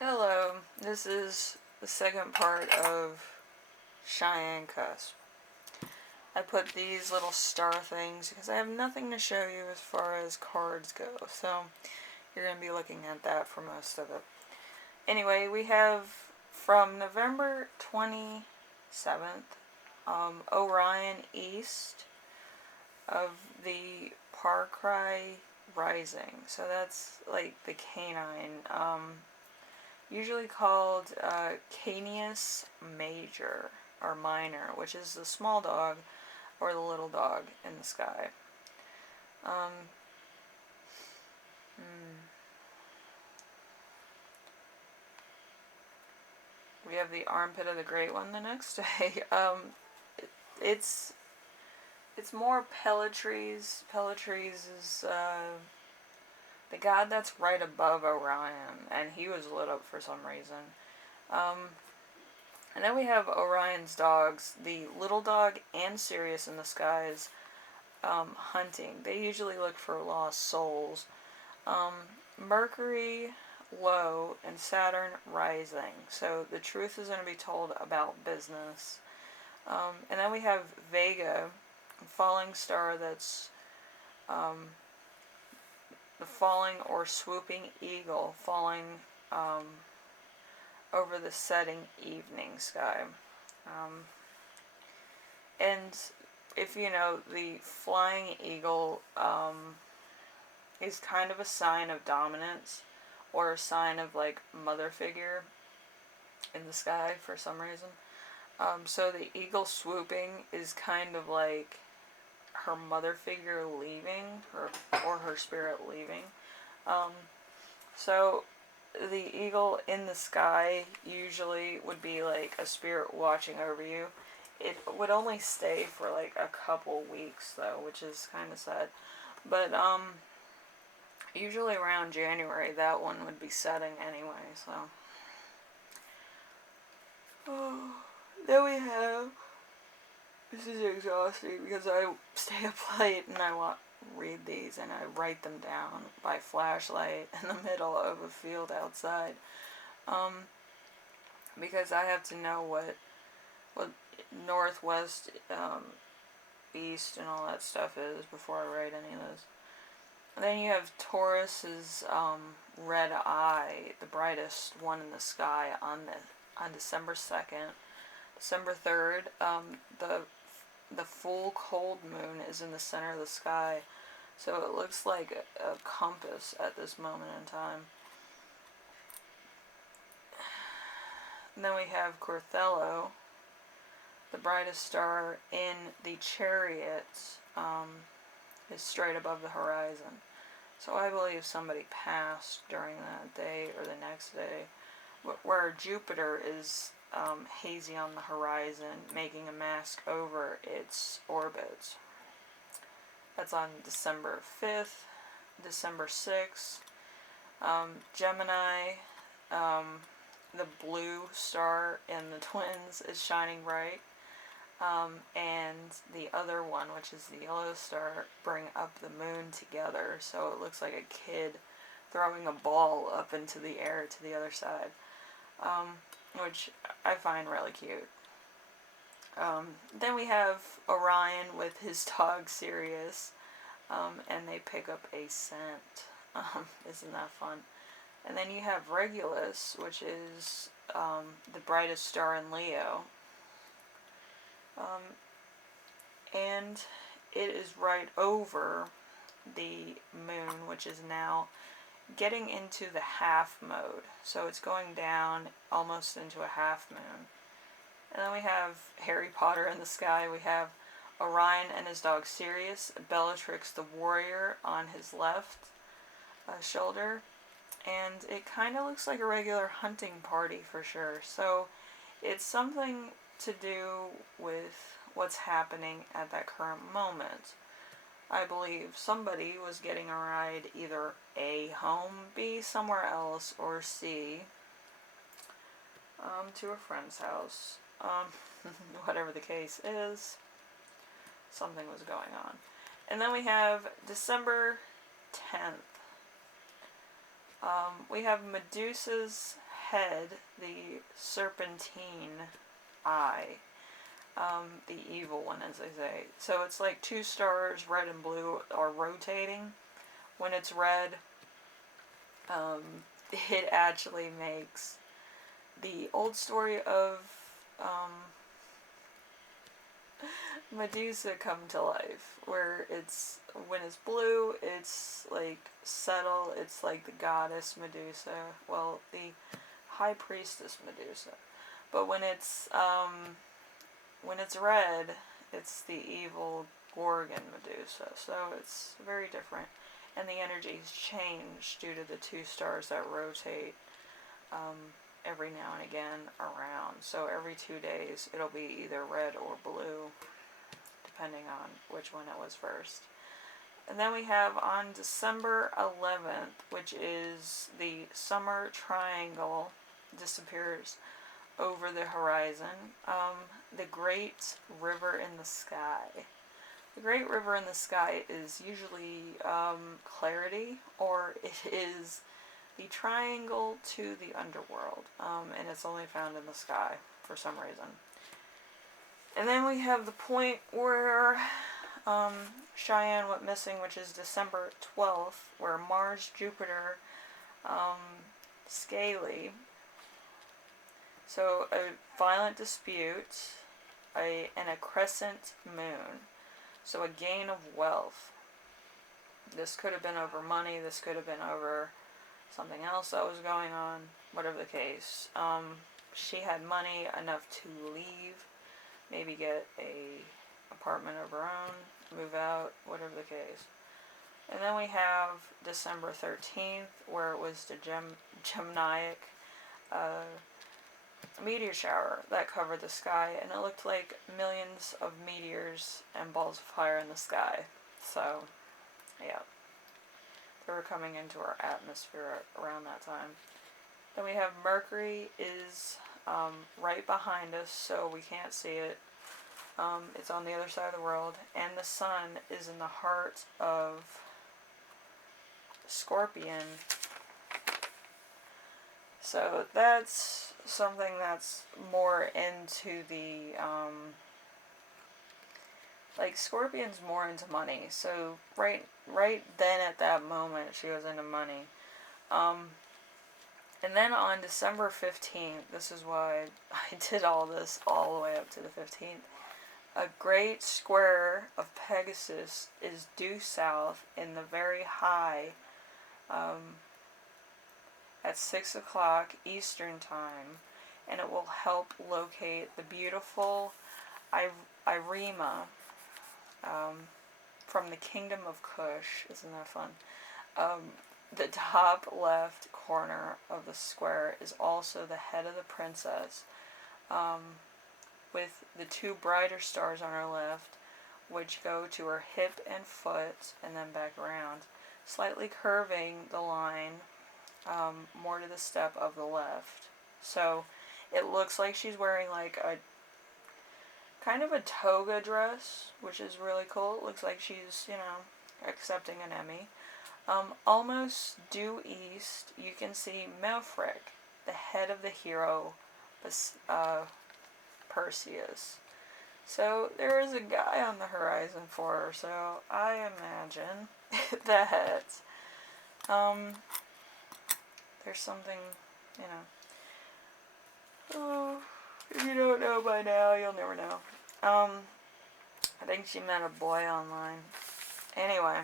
Hello, this is the second part of Cheyann Klus. I put these little star things because I have nothing to show you as far as cards go, so you're going to be looking at that for most of it. Anyway, we have from November 27th, Orion East of the Parcry Rising. So that's like the canine. Usually called Canis major or minor, which is the small dog or the little dog in the sky. Um, hmm. We have the armpit of the great one the next day. It's it's more Pelletries. Pelletries is the god that's right above Orion, and he was lit up for some reason. Um, and then we have Orion's dogs, the little dog and Sirius in the skies, hunting. They usually look for lost souls. Um, Mercury low and Saturn rising. So the truth is going to be told about business. And then we have Vega, a falling star that's um, the falling or swooping eagle falling um, over the setting evening sky. Um, and if you know, the flying eagle is kind of a sign of dominance or a sign of like mother figure in the sky for some reason. So the eagle swooping is kind of like her mother figure leaving, or her spirit leaving. Um, so the eagle in the sky usually would be like a spirit watching over you. It would only stay for like a couple weeks though, which is kind of sad. But usually around January that one would be setting anyway, so. Oh, then we have. This is exhausting because I stay up late and I read these and I write them down by flashlight in the middle of a field outside. Um, because I have to know what northwest, east, and all that stuff is before I write any of this. And then you have Taurus's red eye, the brightest one in the sky on December 2nd. December 3rd, the full cold moon is in the center of the sky, so it looks like a compass at this moment in time. And then we have Corthello, the brightest star in the Chariot, is straight above the horizon. So I believe somebody passed during that day or the next day, where Jupiter is hazy on the horizon, making a mask over its orbit. That's on December 5th, December 6th. Gemini, the blue star in the twins, is shining bright. And the other one, which is the yellow star, bring up the moon together. So it looks like a kid throwing a ball up into the air to the other side. Which I find really cute. Then we have Orion with his dog Sirius, and they pick up a scent. Isn't that fun? And then you have Regulus, which is the brightest star in Leo. And it is right over the moon, which is now getting into the half mode. So it's going down almost into a half moon. And then we have Harry Potter in the sky. We have Orion and his dog Sirius, Bellatrix the warrior on his left shoulder. And it kind of looks like a regular hunting party for sure. So it's something to do with what's happening at that current moment. I believe somebody was getting a ride either A, home, B, somewhere else, or C, to a friend's house. Whatever the case is, something was going on. And then we have December 10th. We have Medusa's head, the serpentine eye, the evil one, as they say. So it's like two stars, red and blue, are rotating. When it's red, it actually makes the old story of Medusa come to life, where when it's blue, it's like subtle, it's like the goddess Medusa, well, the high priestess Medusa. But when it's red, it's the evil Gorgon Medusa. So it's very different, and the energies change due to the two stars that rotate every now and again around. So every 2 days it'll be either red or blue, depending on which one it was first. And then we have on December 11th, which is the summer triangle disappears over the horizon. The Great River in the Sky. The Great River in the Sky is usually clarity, or it is the triangle to the underworld, and it's only found in the sky for some reason. And then we have the point where Cheyann went missing, which is December 12th, where Mars, Jupiter, scaly. So a violent dispute, and a crescent moon. So a gain of wealth. This could have been over money, this could have been over something else that was going on, whatever the case. She had money enough to leave, maybe get a apartment of her own, move out, whatever the case. And then we have December 13th, where it was the Geminiac meteor shower that covered the sky, and it looked like millions of meteors and balls of fire in the sky. So, yeah. They were coming into our atmosphere around that time. Then we have Mercury is right behind us, so we can't see it. It's on the other side of the world. And the Sun is in the heart of Scorpion. So that's something that's more into the like Scorpion's more into money. So right then at that moment she was into money. And then on December 15th, this is why I did all this all the way up to the 15th. A great square of Pegasus is due south in the very high at 6 o'clock Eastern time, and it will help locate the beautiful Irema from the Kingdom of Kush. Isn't that fun? The top left corner of the square is also the head of the princess, with the two brighter stars on her left, which go to her hip and foot and then back around, slightly curving the line more to the step of the left. So it looks like she's wearing like a kind of a toga dress, which is really cool. It looks like she's, accepting an Emmy. Almost due east, you can see Melfric, the head of the hero, Perseus. So there is a guy on the horizon for her, so I imagine that there's something, oh, if you don't know by now, you'll never know. I think she met a boy online. Anyway,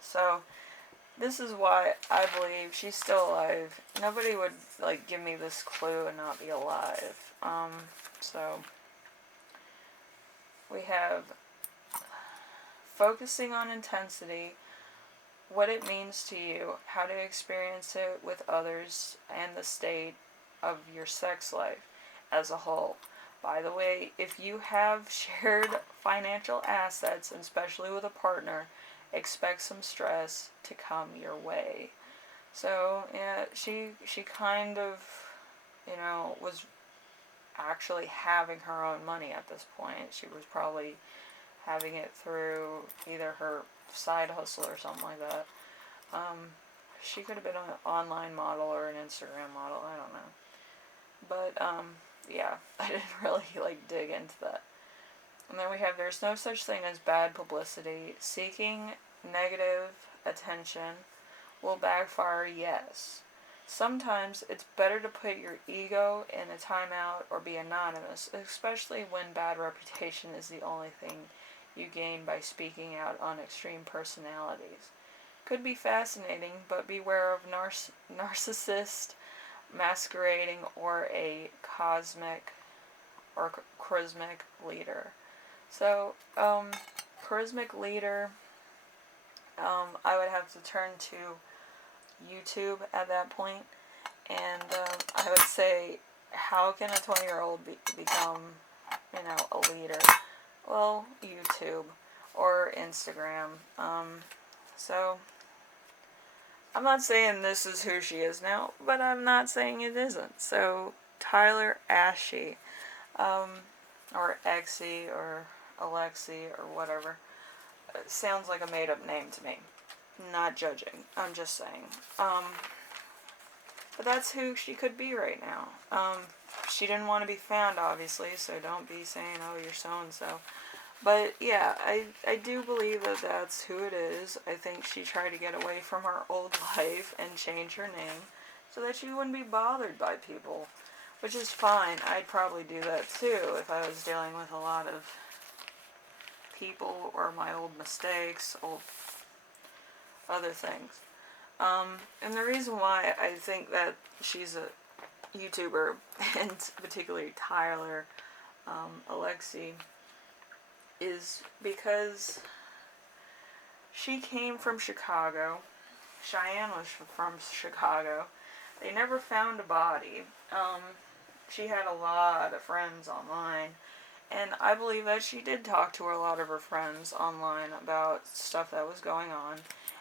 so this is why I believe she's still alive. Nobody would give me this clue and not be alive. So we have focusing on intensity, what it means to you, how to experience it with others, and the state of your sex life as a whole. By the way, if you have shared financial assets, and especially with a partner, expect some stress to come your way. So, yeah, she kind of, was actually having her own money at this point. She was probably having it through either her side hustle or something like that. She could have been an online model or an Instagram model, I don't know. But, yeah, I didn't really, like, dig into that. And then we have, there's no such thing as bad publicity. Seeking negative attention will backfire, yes. Sometimes it's better to put your ego in a timeout or be anonymous, especially when bad reputation is the only thing you gain by speaking out on extreme personalities. Could be fascinating, but beware of narcissist masquerading or a cosmic or charismatic leader. So, charismatic leader, I would have to turn to YouTube at that point, and I would say, how can a 20-year-old become, a leader? Well, YouTube or Instagram. So, I'm not saying this is who she is now, but I'm not saying it isn't. So, Tyler Ashe, or Exie, or Alexi, or whatever. It sounds like a made-up name to me. Not judging. I'm just saying. But that's who she could be right now. She didn't want to be found, obviously, so don't be saying, oh, you're so-and-so. But, yeah, I do believe that that's who it is. I think she tried to get away from her old life and change her name so that she wouldn't be bothered by people, which is fine. I'd probably do that, too, if I was dealing with a lot of people or my old mistakes, old other things. And the reason why I think that she's a YouTuber, and particularly Tyler, Alexi, is because she came from Chicago. Cheyann was from Chicago. They never found a body. She had a lot of friends online, and I believe that she did talk to a lot of her friends online about stuff that was going on,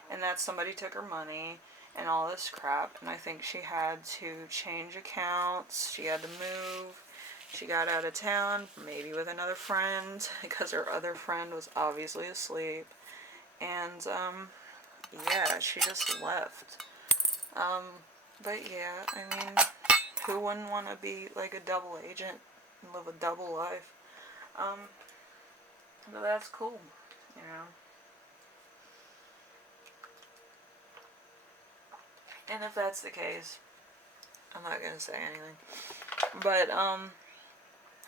and that somebody took her money and all this crap, and I think she had to change accounts, she had to move, she got out of town, maybe with another friend, because her other friend was obviously asleep, and, yeah, she just left. But yeah, I mean, who wouldn't want to be, like, a double agent and live a double life? But that's cool, you know. And if that's the case, I'm not gonna say anything. But,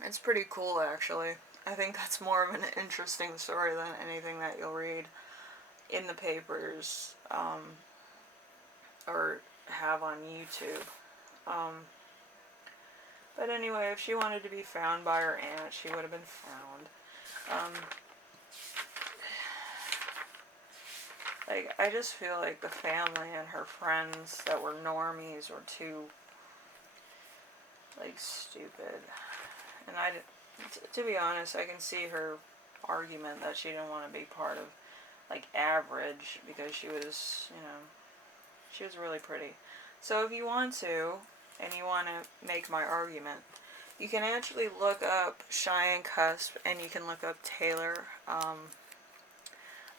it's pretty cool, actually. I think that's more of an interesting story than anything that you'll read in the papers, or have on YouTube. But anyway, if she wanted to be found by her aunt, she would have been found. Like, I just feel like the family and her friends that were normies were too, like, stupid. And to be honest, I can see her argument that she didn't want to be part of, like, average, because she was, she was really pretty. So if you want to, and you want to make my argument, you can actually look up Cheyann Klus, and you can look up Taylor,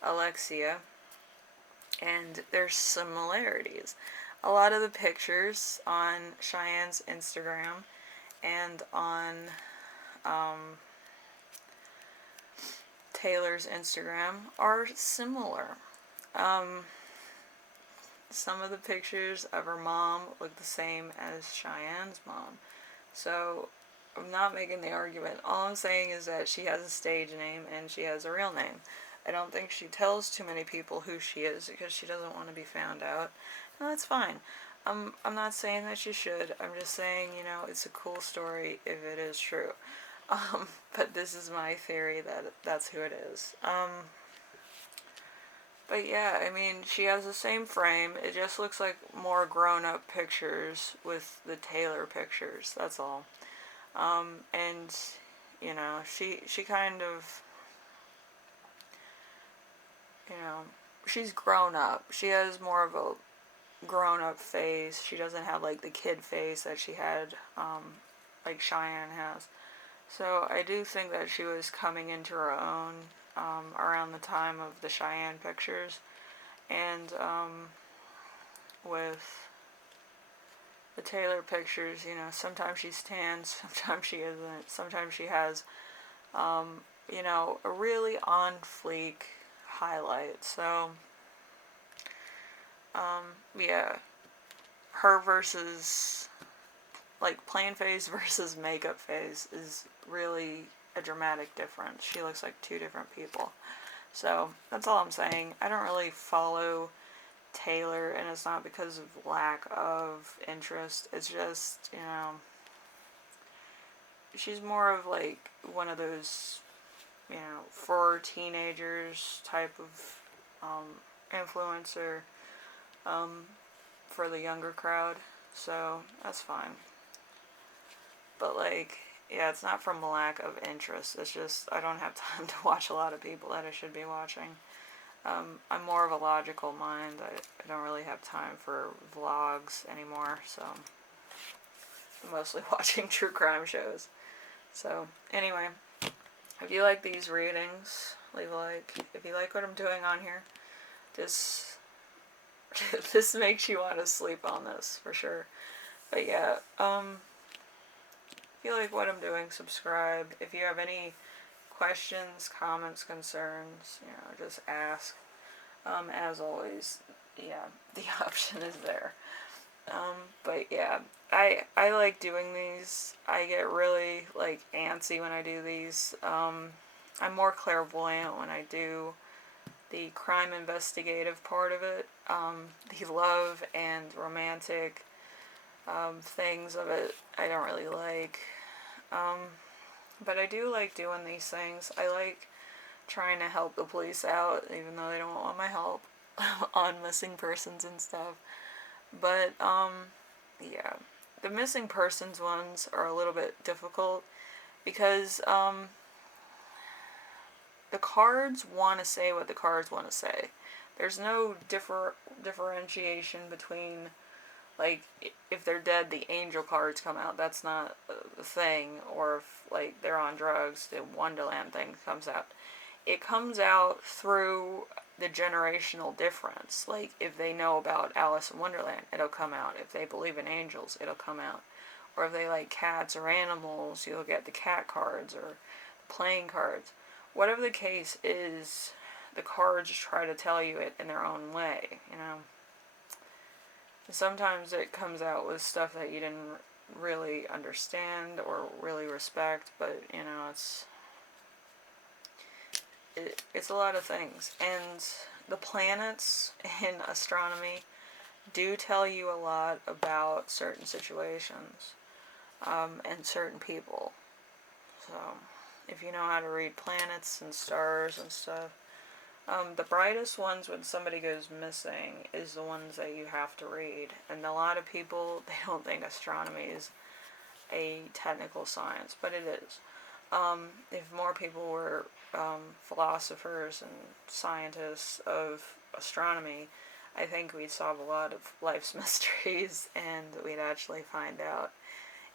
Alexia, and there's similarities. A lot of the pictures on Cheyenn's Instagram and on Taylor's Instagram are similar. Some of the pictures of her mom look the same as Cheyenn's mom. So, I'm not making the argument. All I'm saying is that she has a stage name and she has a real name. I don't think she tells too many people who she is because she doesn't want to be found out. And that's fine. I'm not saying that she should. I'm just saying, it's a cool story if it is true. But this is my theory that that's who it is. But yeah, I mean, she has the same frame. It just looks like more grown-up pictures with the Taylor pictures. That's all. And, she kind of, she's grown up. She has more of a grown-up face. She doesn't have, like, the kid face that she had, like Cheyann has. So I do think that she was coming into her own around the time of the Cheyann pictures, and with, the Taylor pictures, you know, sometimes she's tan, sometimes she isn't, sometimes she has, you know, a really on fleek highlight. So, yeah, her versus, like, plain face versus makeup face is really a dramatic difference. She looks like two different people. So, that's all I'm saying. I don't really follow Taylor, and it's not because of lack of interest. It's just, you know, she's more of like one of those, you know, for teenagers type of influencer for the younger crowd. So that's fine. But like, yeah, it's not from a lack of interest. It's just I don't have time to watch a lot of people that I should be watching. I'm more of a logical mind. I don't really have time for vlogs anymore, so I'm mostly watching true crime shows. So, anyway, if you like these readings, leave a like. If you like what I'm doing on here, this this makes you want to sleep on this, for sure. But yeah, if you like what I'm doing, subscribe. If you have any questions, comments, concerns, you know, just ask. As always, yeah, the option is there. But yeah, I like doing these. I get really, like, antsy when I do these. I'm more clairvoyant when I do the crime investigative part of it. The love and romantic things of it, I don't really like. But I do like doing these things. I like trying to help the police out, even though they don't want my help on missing persons and stuff. But, yeah. The missing persons ones are a little bit difficult because, the cards want to say what the cards want to say. There's no differentiation between, like, if they're dead, the angel cards come out. That's not a thing. Or if, like, they're on drugs, the Wonderland thing comes out. It comes out through the generational difference. Like, if they know about Alice in Wonderland, it'll come out. If they believe in angels, it'll come out. Or if they like cats or animals, you'll get the cat cards or the playing cards. Whatever the case is, the cards try to tell you it in their own way, you know. And sometimes it comes out with stuff that you didn't really understand or really respect, but, you know, it's a lot of things. And the planets in astronomy do tell you a lot about certain situations and certain people. So, if you know how to read planets and stars and stuff, the brightest ones when somebody goes missing is the ones that you have to read. And a lot of people, they don't think astronomy is a technical science, but it is. If more people were philosophers and scientists of astronomy, I think we'd solve a lot of life's mysteries, and we'd actually find out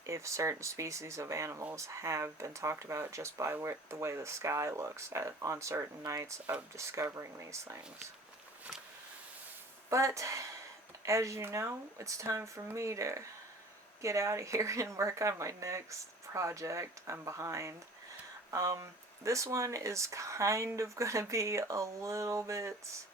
if certain species of animals have been talked about just by the way the sky looks on certain nights of discovering these things. But, as you know, it's time for me to get out of here and work on my next project. I'm behind. This one is kind of going to be a little bit,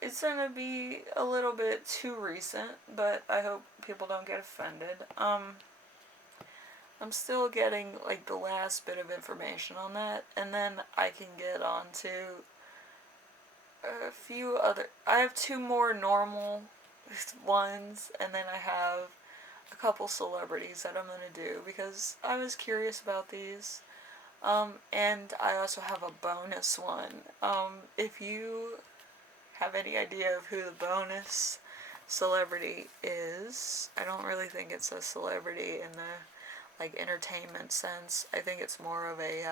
it's going to be a little bit too recent, but I hope people don't get offended. I'm still getting, like, the last bit of information on that, and then I can get on to a few other, I have two more normal ones, and then I have a couple celebrities that I'm going to do, because I was curious about these. And I also have a bonus one. If you have any idea of who the bonus celebrity is, I don't really think it's a celebrity in the, like, entertainment sense. I think it's more of a,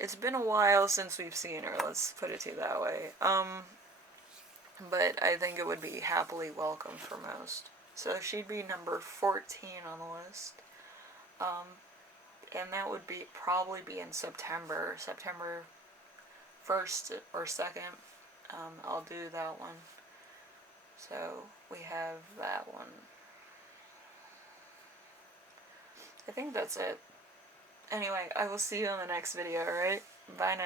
it's been a while since we've seen her, let's put it to you that way. But I think it would be happily welcome for most. So she'd be number 14 on the list. and that would probably be in September 1st or 2nd. I'll do that one. So we have that one. I think that's it. Anyway, I will see you in the next video, alright? Bye now.